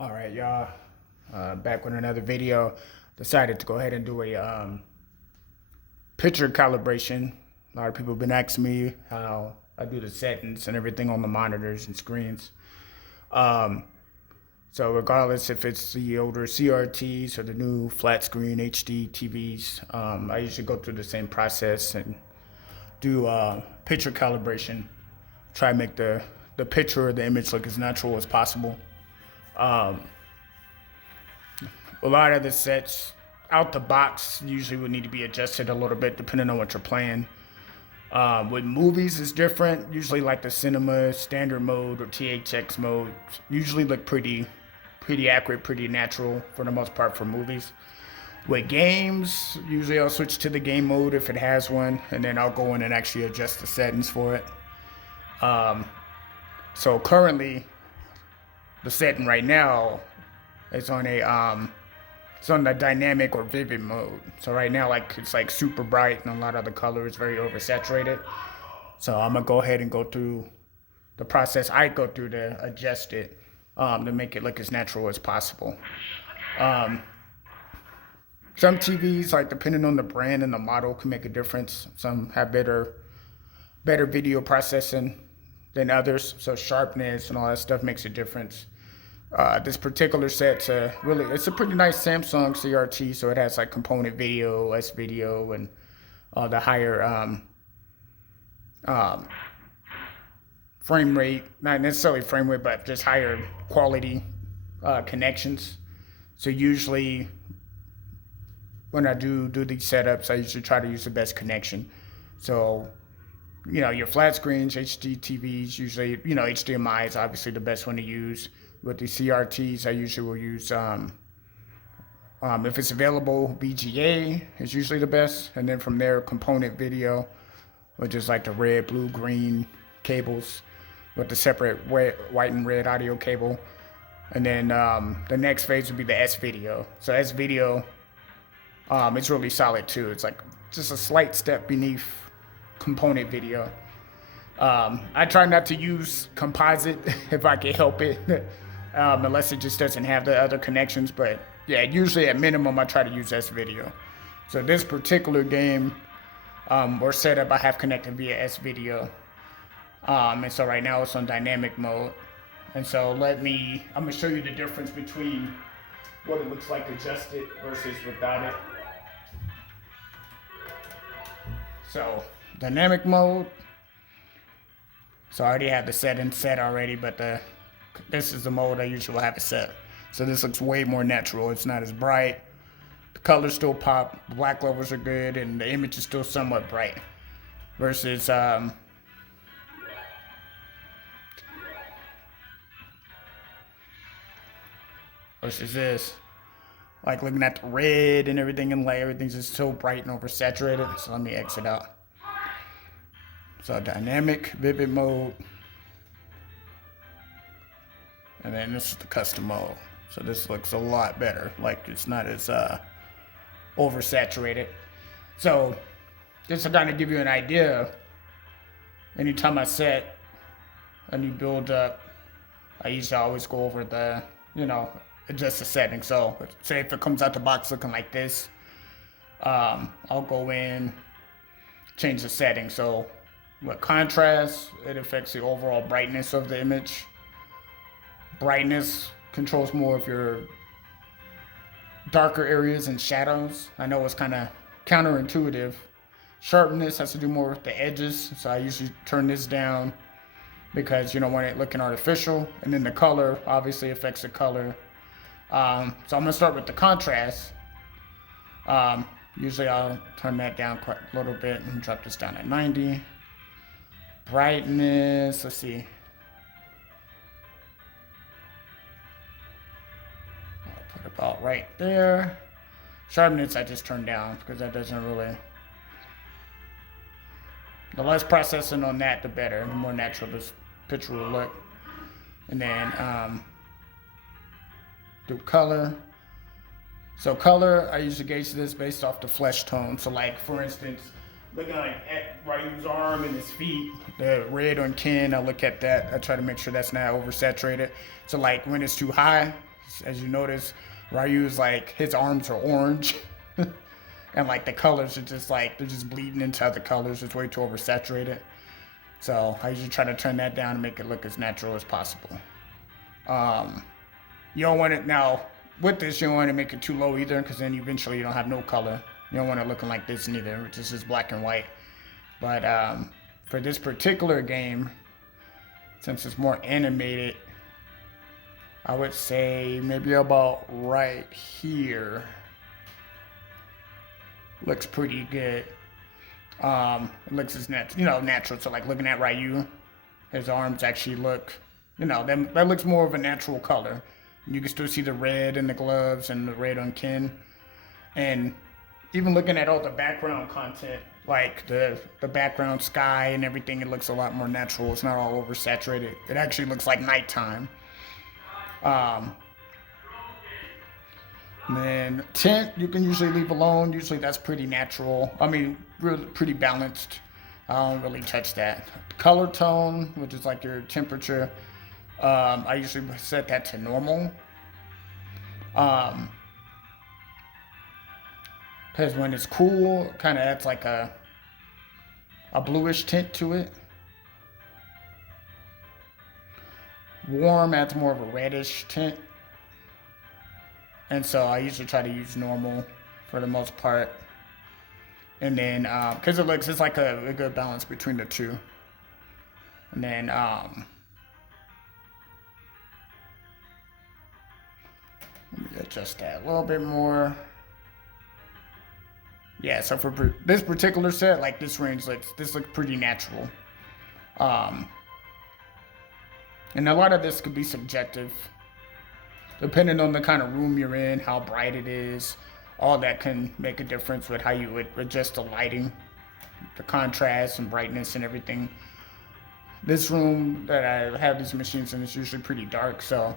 All right, y'all. Back with another video. Decided to go ahead and do a picture calibration. A lot of people have been asking me how I do the settings and everything on the monitors and screens. So regardless if it's the older CRTs or the new flat screen HD TVs, I usually go through the same process and do picture calibration. Try to make the picture or the image look as natural as possible. A lot of the sets out the box usually would need to be adjusted a little bit depending on what you're playing. With movies, it's different. Usually, like the cinema standard mode or THX mode, usually look pretty accurate, pretty natural for the most part for movies. With games, usually I'll switch to the game mode if it has one, and then I'll go in and actually adjust the settings for it. So currently, the setting right now is on it's on the dynamic or vivid mode. So right now, it's like super bright and a lot of the color is very oversaturated. So I'm gonna go ahead and go through the process I go through to adjust it to make it look as natural as possible. Some TVs, like depending on the brand and the model, can make a difference. Some have better video processing than others, so sharpness and all that stuff makes a difference. This particular set's it's a pretty nice Samsung CRT, so it has like component video, S video, and all the higher frame rate, not necessarily frame rate, but just higher quality connections. So usually when I do these setups, I usually try to use the best connection. So, your flat screens, HDTVs, usually, HDMI is obviously the best one to use. With the CRTs, I usually will use, if it's available, VGA is usually the best. And then from there, component video, which is like the red, blue, green cables with the separate white and red audio cable. And then the next phase would be the S video. So S video, it's really solid too. It's like just a slight step beneath component video. I try not to use composite if I can help it, unless it just doesn't have the other connections. But yeah, usually at minimum, I try to use S video. So this particular game or setup I have connected via S video. And so right now it's on dynamic mode. And so I'm gonna show you the difference between what it looks like adjusted versus without it. So dynamic mode. So I already have the settings set already, but this is the mode I usually will have it set. So this looks way more natural. It's not as bright. The colors still pop. The black levels are good, and the image is still somewhat bright. Versus this. Like looking at the red and everything and everything's just so bright and oversaturated. So let me exit out. So dynamic, vivid mode. And then this is the custom mode. So this looks a lot better. Like it's not as oversaturated. So just to kind of give you an idea, anytime I set a new build up, I usually always go over the, adjust the settings. So say if it comes out the box looking like this, I'll go in, change the settings. So with contrast, it affects the overall brightness of the image. Brightness controls more of your darker areas and shadows. I know it's kind of counterintuitive. Sharpness has to do more with the edges, so I usually turn this down because you don't want it looking artificial. And then the color obviously affects the color. So I'm gonna start with the contrast. Usually I'll turn that down quite a little bit and drop this down at 90. Brightness, let's see. I'll put about right there. Sharpness I just turned down because that doesn't really. The less processing on that, the better. The more natural this picture will look. And then do color. So color, I usually gauge this based off the flesh tone. So like for instance, looking like at Ryu's arm and his feet, the red on Ken, I look at that. I try to make sure that's not oversaturated. So like when it's too high, As you notice, Ryu's like, his arms are orange. And like the colors are just like, they're just bleeding into other colors. It's way too oversaturated. So I usually try to turn that down and make it look as natural as possible. You don't want it, now with this, you don't want to make it too low either, because then eventually you don't have no color. You don't want it looking like this neither, which is just black and white. But for this particular game, since it's more animated, I would say maybe about right here looks pretty good. It looks as natural. So like looking at Ryu, his arms actually look, that looks more of a natural color. You can still see the red in the gloves and the red on Ken. And even looking at all the background content, like the background sky and everything, it looks a lot more natural. It's not all oversaturated. It actually looks like nighttime. And then tint, you can usually leave alone. Usually that's pretty natural. I mean, really pretty balanced. I don't really touch that. Color tone, which is like your temperature, I usually set that to normal. Because when it's cool, it kind of adds like a bluish tint to it. Warm adds more of a reddish tint. And so I usually try to use normal for the most part. And then, because it's like a good balance between the two. And then, let me adjust that a little bit more. Yeah, so for this particular set, like this range, this looks pretty natural. And a lot of this could be subjective. Depending on the kind of room you're in, how bright it is, all that can make a difference with how you would adjust the lighting, the contrast and brightness and everything. This room that I have these machines in is usually pretty dark, so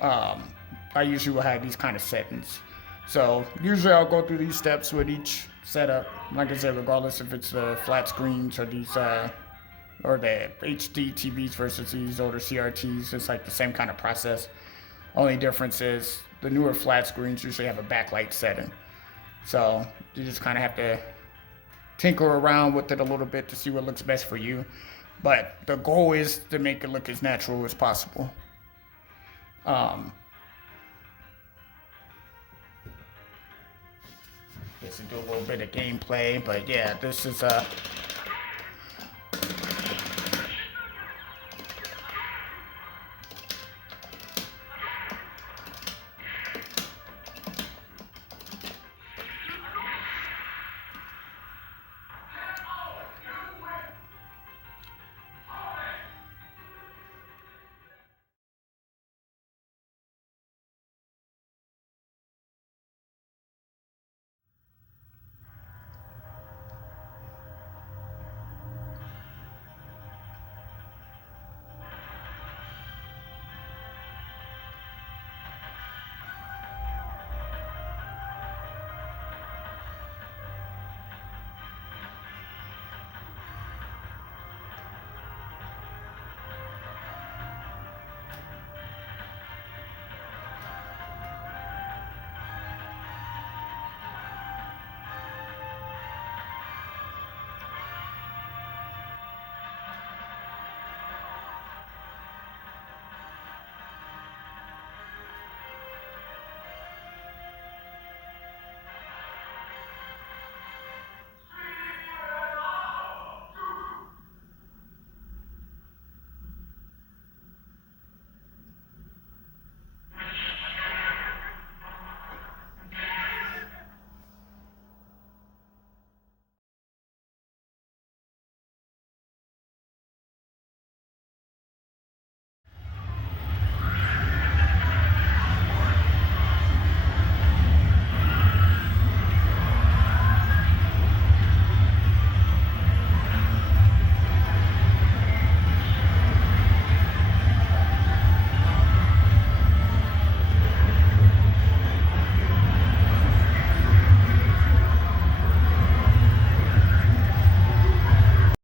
I usually will have these kind of settings. So usually I'll go through these steps with each setup. Like I said, regardless if it's the flat screens or these or the HDTVs versus these older CRTs, it's like the same kind of process. Only difference is the newer flat screens usually have a backlight setting. So you just kind of have to tinker around with it a little bit to see what looks best for you. But the goal is to make it look as natural as possible. Just to do a little bit of gameplay, but yeah, this is